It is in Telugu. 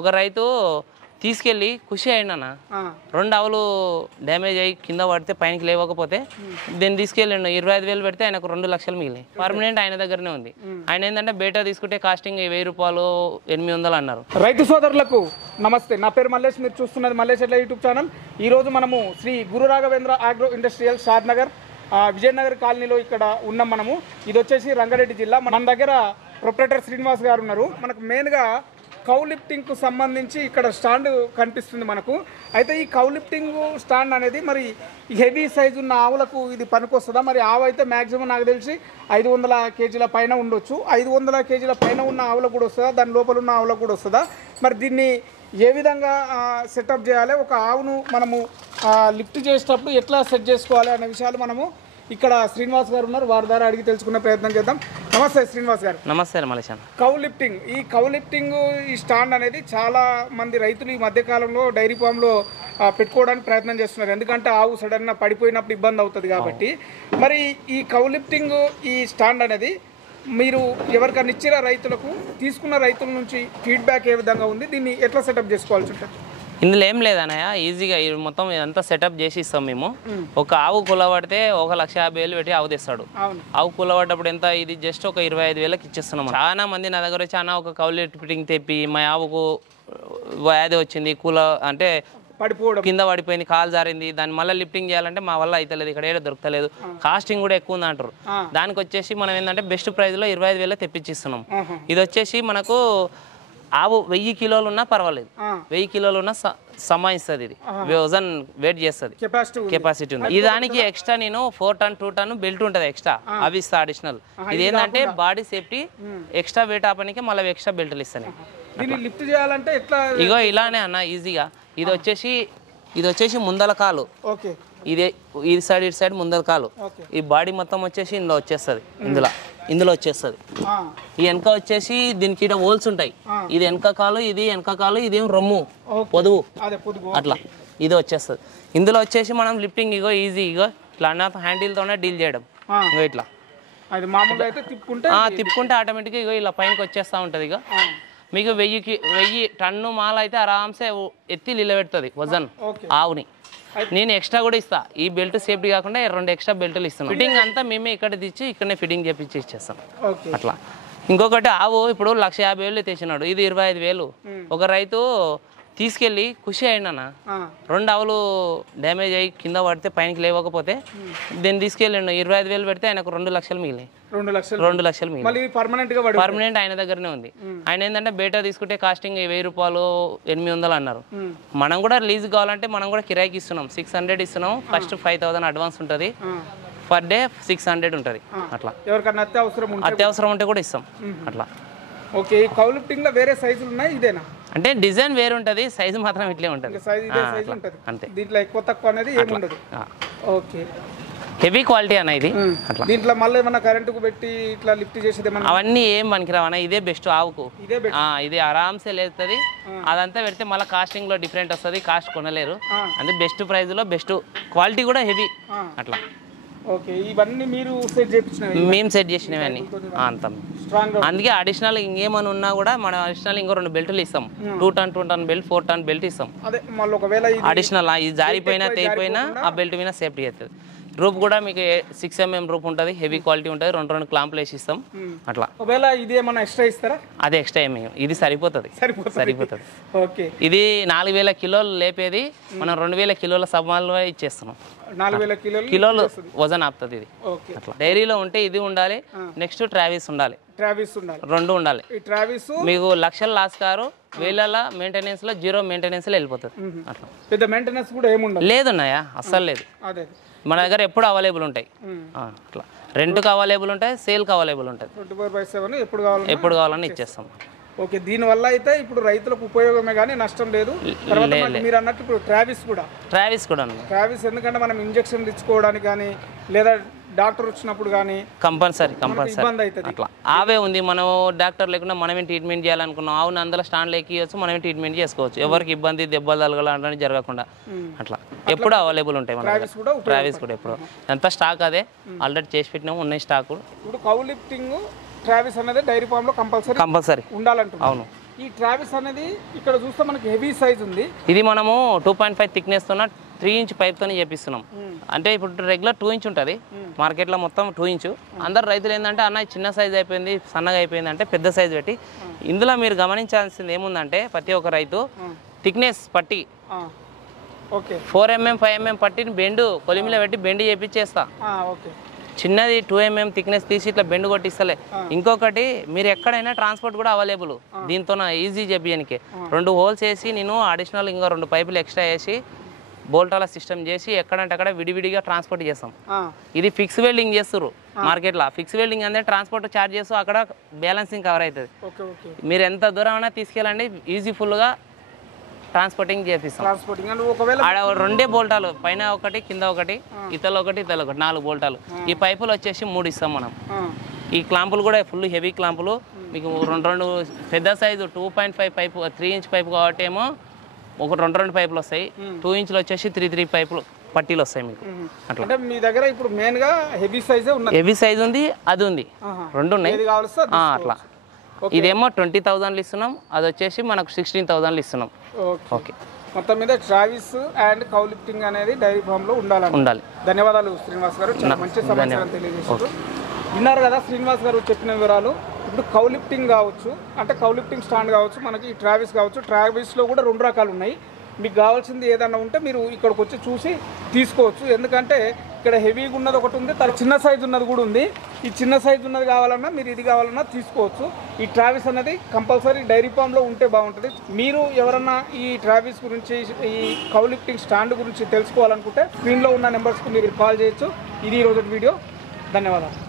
ఒక రైతు తీసుకెళ్ళి ఖుషి అయిండన్న 2 ఆవులు డ్యామేజ్ అయ్యి కింద పడితే పైనకి లేవకపోతే దీన్ని తీసుకెళ్ళిండు 25,000 పెడితే ఆయనకు 2 లక్షలు మిగిలినాయి. పర్మనెంట్ ఆయన దగ్గరనే ఉంది. ఆయన ఏంటంటే బేటా తీసుకుంటే కాస్టింగ్ 1,000 రూపాయలు 800 అన్నారు. రైతు సోదరులకు నమస్తే. నా పేరు మల్లేష్. మీరు చూస్తున్నది మల్లేష్ ఎడ్ల యూట్యూబ్ ఛానల్. ఈరోజు మనము శ్రీ గురు రాఘవేంద్ర ఆగ్రో ఇండస్ట్రియల్ షాద్నగర్ విజయనగర్ కాలనీలో ఇక్కడ ఉన్నాం. మనము ఇది వచ్చేసి రంగారెడ్డి జిల్లా. మన దగ్గర ప్రొపరేటర్ శ్రీనివాస్ గారు ఉన్నారు. మనకు మెయిన్గా కౌ లిఫ్టింగ్కు సంబంధించి ఇక్కడ స్టాండ్ కనిపిస్తుంది మనకు. అయితే ఈ కౌ లిఫ్టింగ్ స్టాండ్ అనేది మరి హెవీ సైజు ఉన్న ఆవులకు ఇది పనికొస్తుందా? మరి ఆవు అయితే మ్యాక్సిమం నాకు తెలిసి 500 కేజీల పైన ఉండొచ్చు. 500 కేజీల పైన ఉన్న ఆవులకు కూడా వస్తుందా? దాని లోపల ఉన్న ఆవులకు కూడా వస్తుందా? మరి దీన్ని ఏ విధంగా సెటప్ చేయాలి, ఒక ఆవును మనము లిఫ్ట్ చేసేటప్పుడు ఎట్లా సెట్ చేసుకోవాలి అనే విషయాలు మనము ఇక్కడ శ్రీనివాస్ గారు ఉన్నారు, వారి ద్వారా అడిగి తెలుసుకునే ప్రయత్నం చేద్దాం. నమస్తే శ్రీనివాస్ గారు. నమస్తే మలేష్. కౌ లిఫ్టింగ్, ఈ కౌ లిఫ్టింగ్ ఈ స్టాండ్ అనేది చాలా మంది రైతులు ఈ మధ్యకాలంలో డైరీ ఫామ్లో పెట్టుకోవడానికి ప్రయత్నం చేస్తున్నారు. ఎందుకంటే ఆవు సడన్గా పడిపోయినప్పుడు ఇబ్బంది అవుతుంది కాబట్టి. మరి ఈ కౌ లిఫ్టింగ్ ఈ స్టాండ్ అనేది మీరు ఎవరికైనా ఇచ్చిన రైతులకు, తీసుకున్న రైతుల నుంచి ఫీడ్బ్యాక్ ఏ విధంగా ఉంది, దీన్ని ఎట్లా సెటప్ చేసుకోవాల్సి ఉంటుంది? ఇందులో ఏం లేదన్నయ్య, ఈజీగా మొత్తం ఇదంతా సెటప్ చేసి ఇస్తాం మేము. ఒక ఆవు కులబడితే 1,50,000 పెట్టి ఆవు తెస్తాడు. ఆవు కులబడ్డప్పుడు ఎంత, ఇది జస్ట్ ఒక 25,000కి ఇచ్చేస్తున్నాం. చాలా మంది నా దగ్గర చాలా ఒక కౌ లిఫ్టింగ్ తెప్పి మా ఆవుకు వ్యాధి వచ్చింది, అంటే కింద పడిపోయింది, కాలు జారింది, దాన్ని మళ్ళీ లిఫ్టింగ్ చేయాలంటే మా వల్ల అవుతలేదు, ఇక్కడ ఏదో దొరకలేదు, కాస్టింగ్ కూడా ఎక్కువ ఉంది అంటారు. దానికి వచ్చేసి మనం ఏంటంటే బెస్ట్ ప్రైస్లో 25,000 తెప్పించిస్తున్నాం. ఇది వచ్చేసి మనకు ఆవు 1000 కిలోలు ఉన్నా పర్వాలేదు, 1000 కిలోలు ఉన్నా సమాయిస్తుంది. ఇది వజన్ వెయిట్ చేస్తుంది, కెపాసిటీ ఉంది. ఈ దానికి ఎక్స్ట్రా నేను 4 టన్ 2 టన్ బెల్ట్ ఉంటుంది ఎక్స్ట్రా, అవి ఇస్తా అడిషనల్. ఇది ఏంటంటే బాడీ సేఫ్టీ, ఎక్స్ట్రా వెయిట్ ఆపడానికి మళ్ళీ ఎక్స్ట్రా బెల్ట్లు ఇస్తాను. లిఫ్ట్ చేయాలంటే ఎట్లా? ఇగో ఇలానే అన్న ఈజీగా. ఇది వచ్చేసి ముందల కాలు, ఇది సైడ్ ముందల కాలు. ఈ బాడీ మొత్తం వచ్చేసి ఇందులో వచ్చేస్తుంది, ఇందులో వచ్చేస్తుంది. ఈ వెనక వచ్చేసి దీనికి ఇక్కడ హోల్స్ ఉంటాయి. ఇది వెనక కాలు, ఇది వెనక కాలు, ఇదేం రొమ్ము పొదువు అట్లా ఇది వచ్చేస్తుంది. ఇందులో వచ్చేసి మనం లిఫ్టింగ్ ఇగో ఈజీ, ఇగో ఇట్లా హ్యాండిల్తోనే డీల్ చేయడం. ఇగో ఇట్లా తిప్పుకుంటే ఆటోమేటిక్గా ఇగో ఇలా పైనకి వచ్చేస్తూ ఉంటుంది. ఇగో మీకు 1000 టన్ను మాల అయితే ఆరామ్సే ఎత్తి నిలబెడుతుంది వజన్ ఆవుని. నేను ఎక్స్ట్రా కూడా ఇస్తా. ఈ బెల్ట్ సేఫ్టీ కాకుండా 2 ఎక్స్ట్రా బెల్ట్లు ఇస్తున్నాం. ఫిట్టింగ్ అంతా మేమే ఇక్కడ తెచ్చి ఇక్కడనే ఫిట్టింగ్ చేపించి ఇచ్చేస్తాం అట్లా. ఇంకొకటి ఆవు ఇప్పుడు 1,50,000 తెచ్చినాడు, ఇది 25,000. ఒక రైతు తీసుకెళ్ళి ఖుషి అయిండన్న 2 ఆవులు డ్యామేజ్ అయ్యి కింద పడితే పైనకి లేవకపోతే దీన్ని తీసుకెళ్ళిండు 25,000 పెడితే ఆయనకు 2 లక్షలు మిగిలినాయి. 2 లక్షలు మిగిలినాయి. పర్మనెంట్ ఆయన దగ్గరనే ఉంది. ఆయన ఏంటంటే బేటా తీసుకుంటే కాస్టింగ్ 1,000 రూపాయలు 800 అన్నారు. మనం కూడా లీజ్ కావాలంటే మనం కూడా కిరాయికి ఇస్తున్నాం, 600 ఇస్తున్నాం. ఫస్ట్ 5,000 అడ్వాన్స్ ఉంటుంది, పర్ డే 600 ఉంటుంది. అట్లా అత్యవసరం ఉంటే కూడా ఇస్తాం అట్లా. ఓకే, కౌ లిఫ్టింగ్ లో వేరే సైజులు ఉన్నాయి, ఇదేనా? అంటే డిజైన్ వేరు ఉంటుంది, సైజు మాత్రం ఇట్లే ఉంటుంది అంతే. దీంట్లో ఎక్కువ తక్కువ అనేది ఏమి ఉండదు. ఓకే, హెవీ క్వాలిటీ అన్న ఇది. అట్లా దీంట్లో మళ్ళీ ఏమన్నా కరెంటుకు పెట్టి ఇట్లా లిఫ్ట్ చేసేది అవన్నీ ఏం పనికిరావు అన్న. ఇదే బెస్ట్ ఆవుకు, ఇది ఆరామ్సే లేస్తుంది. అదంతా పెడితే మళ్ళీ కాస్టింగ్ లో డిఫరెంట్ వస్తుంది, కాస్ట్ కొనలేరు. అంటే బెస్ట్ ప్రైస్ లో బెస్ట్ క్వాలిటీ కూడా హెవీ అట్లా. ఓకే, ఇవన్నీ మీరు సెట్ చేయించినవి? మేము సెట్ చేసినవి అన్ని అంతా. అందుకే అడిషనల్ ఇంకేమైనా ఉన్నా కూడా మనం అడిషనల్ ఇంకో 2 బెల్ట్లు ఇస్తాం. 2 టన్ బెల్ట్, 4 టన్ బెల్ట్ ఇస్తాం అడిషనల్. ఇది జారిపోయినా తెగిపోయినా ఆ బెల్ట్ మీద సేఫ్టీ అవుతుంది. రూప్ కూడా మీకు 6 mm రూప్ ఉంటుంది, హెవీ క్వాలిటీ ఉంటుంది. 2 క్లాంపులు వేసి ఇస్తాం అట్లా. ఒకవేళ ఇది ఏమన్నా ఎక్స్ట్రా ఇస్తారా? అదే ఎక్స్ట్రా ఏమి, ఇది సరిపోతుంది. ఓకే, ఇది 4,000 కిలోలు లేపేది, మనం 2,000 కిలోల సమాలు ఇచ్చేస్తున్నాం. 4,000 కిలోలు వజన్ ఆపుతుంది ఇది అట్లా. డైరీలో ఉంటే ఇది ఉండాలి, నెక్స్ట్ ట్రావిస్ ఉండాలి, 2 ఉండాలి. మీకు లక్షల లాస్ కారు, 1000 మెయింటెనెన్స్ లో 0 మెయింటెనెన్స్ లో వెళ్ళిపోతుంది అట్లా. పెద్ద మెయింటెనెన్స్ కూడా ఏముండదు? లేదున్నాయా, అస్సలు లేదు. మన దగ్గర ఎప్పుడు అవైలబుల్ ఉంటాయి అట్లా. రెంట్కి అవైలబుల్ ఉంటాయి, సేల్కి అవైలబుల్ ఉంటుంది. 24/7 ఎప్పుడు కావాలని ఇచ్చేస్తాం. ఓకే, దీనివల్ల అయితే ఇప్పుడు రైతులకు ఉపయోగమే కానీ నష్టం లేదు. మీరు అన్నట్టు ఇప్పుడు ట్రావిస్ ఎందుకంటే మనం ఇంజక్షన్ తెచ్చుకోవడానికి కానీ లేదా డాక్టర్ వచ్చినప్పుడు కానీ కంపల్సరీ అట్లా ఆవే ఉంది. మనం డాక్టర్ లేకుండా మనమే ట్రీట్మెంట్ చేయాలనుకున్నాం, ఆవుని అందులో స్టాండ్లో ఎక్కియచ్చు, మనమే ట్రీట్మెంట్ చేసుకోవచ్చు. ఎవరికి ఇబ్బంది, దెబ్బలు తగలాలని జరగకుండా అట్లా ఎప్పుడు అవైలబుల్ ఉంటాయి. మన ట్రావిస్ కూడా ఎప్పుడు ఎంత స్టాక్ అదే ఆల్రెడీ చేసి పెట్టినాము, ఉన్నాయి స్టాక్. ఇప్పుడు కౌ లిఫ్టింగ్ ట్రావిస్ అనేది డైరీ ఫామ్ లో కంపల్సరీ ఉండాలంటే. అవును, ఈ ట్రావిస్ అనేది ఇక్కడ చూస్తే మనకి హెవీ సైజ్ ఉంది. ఇది మనము 2.5 థిక్నెస్ తోన 3 ఇంచ్ పైప్తోనే చేపిస్తున్నాం. అంటే ఇప్పుడు రెగ్యులర్ 2 ఇంచ్ ఉంటుంది మార్కెట్లో మొత్తం 2 ఇంచ్. అందరు రైతులు ఏంటంటే అన్న చిన్న సైజ్ అయిపోయింది సన్నగా అయిపోయింది అంటే పెద్ద సైజ్ పెట్టి. ఇందులో మీరు గమనించాల్సింది ఏముందంటే ప్రతి ఒక్క రైతు థిక్నెస్ పట్టి ఓకే 4 mm 5 mm పట్టిని బెండు కొలిమిలో పెట్టి బెండ్ చేపించేస్తా. ఓకే చిన్నది 2 mm థిక్నెస్ తీసి ఇట్లా బెండ్ కొట్టిస్తలే. ఇంకొకటి మీరు ఎక్కడైనా ట్రాన్స్పోర్ట్ కూడా అవైలబుల్ దీంతో ఈజీ చెప్పడానికి 2 హోల్స్ వేసి నేను అడిషనల్ ఇంకా 2 పైపులు ఎక్స్ట్రా వేసి బోల్టాల సిస్టమ్ చేసి ఎక్కడంటే అక్కడ విడివిడిగా ట్రాన్స్పోర్ట్ చేస్తాం. ఇది ఫిక్స్ వెల్డింగ్ చేస్తారు మార్కెట్లో. ఫిక్స్ వెల్డింగ్ అంటే ట్రాన్స్పోర్ట్ ఛార్జ్ చేస్తూ అక్కడ బ్యాలెన్సింగ్ కవర్ అవుతుంది. మీరు ఎంత దూరం అయినా తీసుకెళ్ళండి ఈజీఫుల్గా ట్రాన్స్పోర్టింగ్ చేపిస్తాం. ఆడ 2 బోల్టాలు పైన ఒకటి కింద ఒకటి ఇతలు ఒకటి 4 బోల్టాలు. ఈ పైపులు వచ్చేసి 3 ఇస్తాం మనం. ఈ క్లాంపులు కూడా ఫుల్ హెవీ క్లాంపులు మీకు 2 పెద్ద సైజు 2.5 పైపు 3 ఇంచ్ పైపు కాబట్టి ఏమో ఒక 2 పైపులు వస్తాయి. 2 ఇంచులు వచ్చేసి 3 పైపులు పట్టీలు వస్తాయి మీకు. అట్లా అంటే మీ దగ్గర ఇప్పుడు మెయిన్ గా హెవీ సైజే ఉన్నది. హెవీ సైజ్ ఉంది అది ఉంది 2 ఉన్నాయి అట్లా. ఇదేమో 20,000 ఇస్తున్నాం అది వచ్చేసి మనకు 16,000 ఇస్తున్నాం. ఓకే మొత్తం మీద ట్రావిస్ అండ్ కౌ లిఫ్టింగ్ అనేది డైరీ ఫామ్ లో ఉండాలి. ధన్యవాదాలు శ్రీనివాస్ గారు, చాలా మంచి సమాచారం తెలియజేశారు. విన్నారు కదా శ్రీనివాస్ గారు చెప్పిన వివరాలు. ఇప్పుడు కౌ లిఫ్టింగ్ కావచ్చు అంటే కౌ లిఫ్టింగ్ స్టాండ్ కావచ్చు, మనకి ఈ ట్రావిస్ కావచ్చు. ట్రావిస్లో కూడా 2 రకాలు ఉన్నాయి. మీకు కావాల్సింది ఏదన్నా ఉంటే మీరు ఇక్కడికి వచ్చి చూసి తీసుకోవచ్చు. ఎందుకంటే ఇక్కడ హెవీగా ఉన్నది ఒకటి ఉంది, చిన్న సైజు ఉన్నది కూడా ఉంది. ఈ చిన్న సైజు ఉన్నది కావాలన్నా మీరు ఇది కావాలన్నా తీసుకోవచ్చు. ఈ ట్రావిస్ అనేది కంపల్సరీ డైరీ ఫామ్లో ఉంటే బాగుంటుంది. మీరు ఎవరన్నా ఈ ట్రావిస్ గురించి ఈ కౌ లిఫ్టింగ్ స్టాండ్ గురించి తెలుసుకోవాలనుకుంటే స్క్రీన్లో ఉన్న నెంబర్స్కి మీరు కాల్ చేయొచ్చు. ఇది ఈరోజు వీడియో. ధన్యవాదాలు.